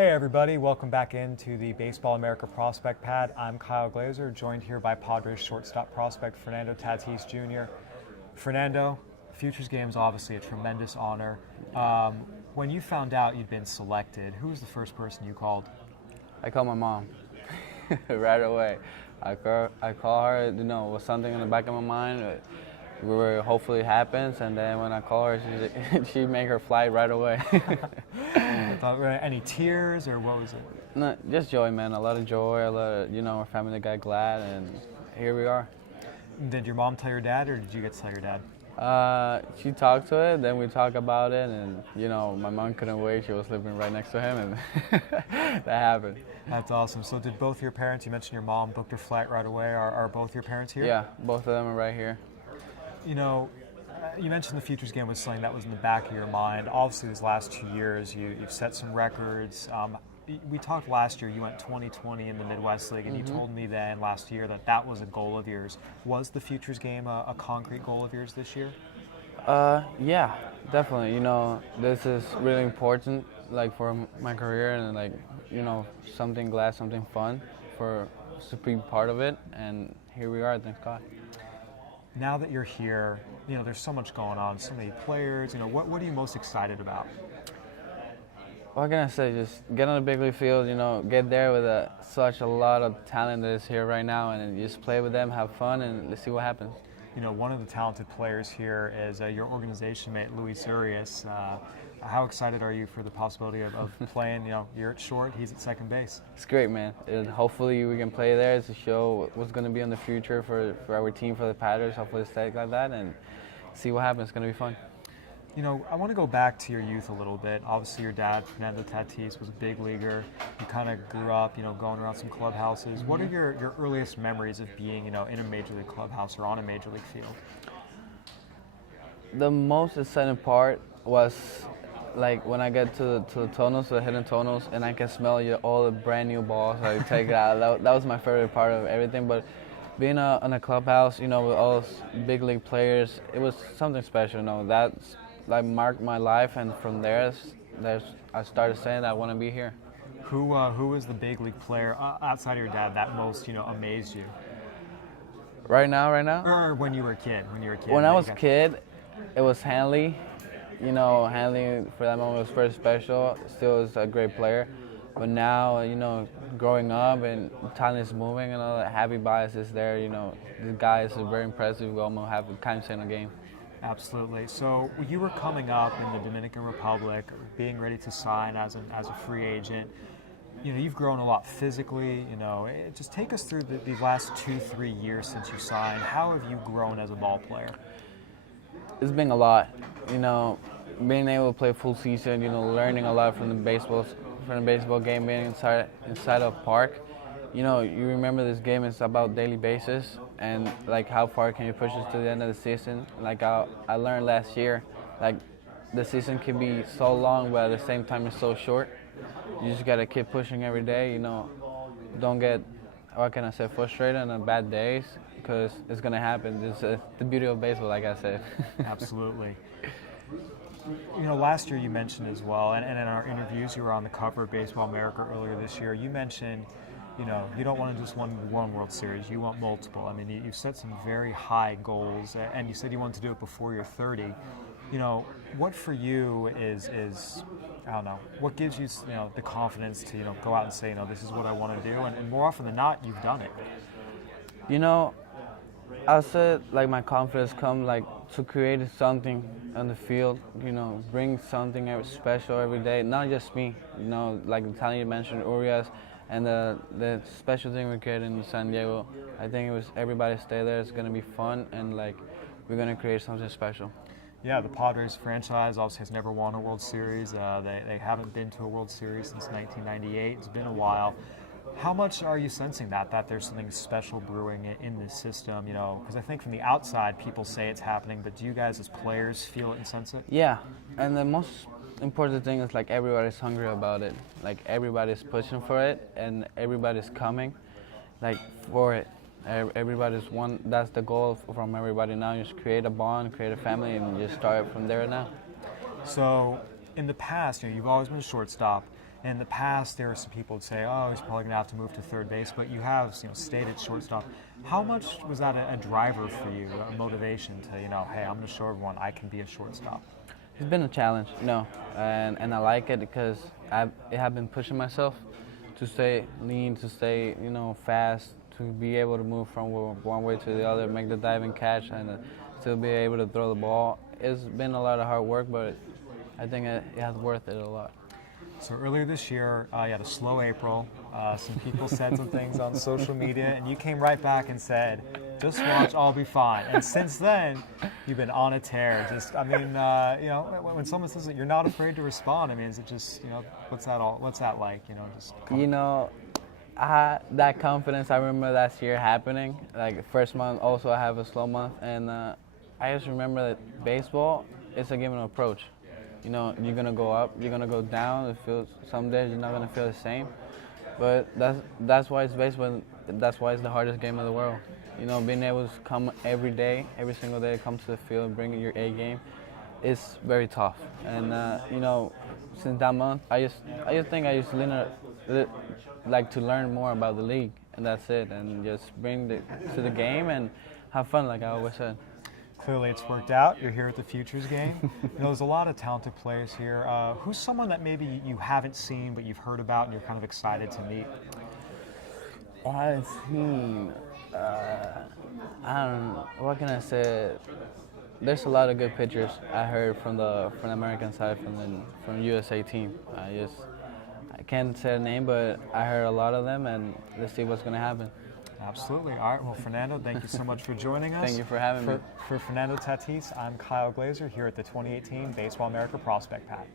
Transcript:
Hey everybody, welcome back into the Baseball America Prospect Pad. I'm Kyle Glaser, joined here by Padres shortstop prospect Fernando Tatis Jr. Fernando, Futures Game is obviously a tremendous honor. When you found out you'd been selected, who was the first person you called? I called my mom right away. I call her, with something in the back of my mind. Where hopefully it happens, and then when I call her, she make her flight right away. Any tears or what was it? No, just joy, man. A lot of joy. A lot of, our family got glad, and here we are. Did your mom tell your dad, or did you get to tell your dad? She talked to it, then we talked about it, and my mom couldn't wait. She was living right next to him, and that happened. That's awesome. So did both your parents, you mentioned your mom booked her flight right away, are both your parents here? Yeah, both of them are right here. You mentioned the Futures Game was something that was in the back of your mind. Obviously, these last 2 years, you've set some records. We talked last year, you went 20-20 in the Midwest League, and you told me then last year that was a goal of yours. Was the Futures Game a concrete goal of yours this year? Yeah, definitely. This is really important, for my career, and something glad, something fun to be part of it. And here we are, thank God. Now that you're here, there's so much going on, so many players. What are you most excited about? What can I say? Just get on the big league field, get there with such a lot of talent that is here right now, and just play with them, have fun, and let's see what happens. One of the talented players here is your organization mate, Luis Urias. How excited are you for the possibility of playing? You're at short, he's at second base. It's great, man. And hopefully we can play there to show what's going to be in the future for our team, for the Padres. Hopefully stay like that and see what happens. It's going to be fun. I want to go back to your youth a little bit. Obviously, your dad, Fernando Tatis, was a big leaguer. You kind of grew up, going around some clubhouses. What are your earliest memories of being, in a major league clubhouse or on a major league field? The most exciting part was when I get to the tunnels, the hidden tunnels, and I can smell all the brand new balls I take it out. That was my favorite part of everything. But being in a clubhouse, with all those big league players, it was something special. That's marked my life, and from there, I started saying that I want to be here. Who was the big league player outside of your dad that most amazed you? Right now? Or when you were a kid? When I was a kid, it was Hanley. Hanley for that moment was very special. Still is a great player. But now, growing up and talent is moving and all that, Happy Bias is there. This guy is very impressive. We almost have time to in a game. Absolutely. So you were coming up in the Dominican Republic, being ready to sign as a free agent. You've grown a lot physically. Just take us through the last 2-3 years since you signed. How have you grown as a ball player? It's been a lot. Being able to play full season. Learning a lot from the baseball game, being inside of park. You remember this game is about daily basis and how far can you push us to the end of the season. I learned last year, the season can be so long, but at the same time it's so short. You just gotta keep pushing every day. Don't get, frustrated on the bad days, because it's gonna happen. It's the beauty of baseball, like I said. Absolutely. Last year you mentioned as well, and in our interviews, you were on the cover of Baseball America earlier this year. You mentioned, you don't want to just win one World Series. You want multiple. I mean, you've set some very high goals, and you said you wanted to do it before you're 30. What for you is I don't know, what gives you, the confidence to, go out and say, this is what I want to do, and more often than not, you've done it. I said, my confidence come, to create something on the field, bring something special every day, not just me, the talent you mentioned, Urias, and the special thing we created in San Diego. I think it was everybody stay there, it's going to be fun, and, we're going to create something special. Yeah, the Padres franchise obviously has never won a World Series. They haven't been to a World Series since 1998. It's been a while. How much are you sensing that there's something special brewing in this system? Because I think from the outside, people say it's happening, but do you guys as players feel it and sense it? Yeah, and the most important thing is everybody's hungry about it. Everybody's pushing for it, and everybody's coming for it. Everybody's one. That's the goal from everybody now. Just create a bond, create a family, and just start from there now. So, in the past, you've always been a shortstop. In the past, there are some people who say, "Oh, he's probably going to have to move to third base," but you have, stayed at shortstop. How much was that a driver for you, a motivation to, hey, I'm going to show everyone I can be a shortstop? It's been a challenge, and I like it because I have been pushing myself to stay lean, to stay, fast, to be able to move from one way to the other, make the diving catch, and still be able to throw the ball. It's been a lot of hard work, but I think it has worth it a lot. So earlier this year, you had a slow April. Some people said some things on social media, and you came right back and said, "Just watch, I'll be fine." And since then, you've been on a tear. When someone says that you're not afraid to respond, is it just, what's that like? I had that confidence. I remember last year happening. Like first month, also I have a slow month, and I just remember that baseball is a game of approach. You're gonna go up, you're gonna go down. It feels some days you're not gonna feel the same, but that's why it's baseball. That's why it's the hardest game of the world. Being able to come every day, every single day, come to the field, bring your A game, is very tough. And since that month, I just think I just like to learn more about the league, and that's it. And just bring it to the game and have fun, like I always said. Clearly, it's worked out. You're here at the Futures game. There's a lot of talented players here. Who's someone that maybe you haven't seen but you've heard about and you're kind of excited to meet? I haven't seen. I don't know. What can I say? There's a lot of good pitchers I heard from the American side, from USA team. I can't say a name, but I heard a lot of them, and let's see what's going to happen. Absolutely. All right. Well, Fernando, thank you so much for joining us. Thank you for having me. For Fernando Tatis, I'm Kyle Glaser here at the 2018 Baseball America Prospect Pack.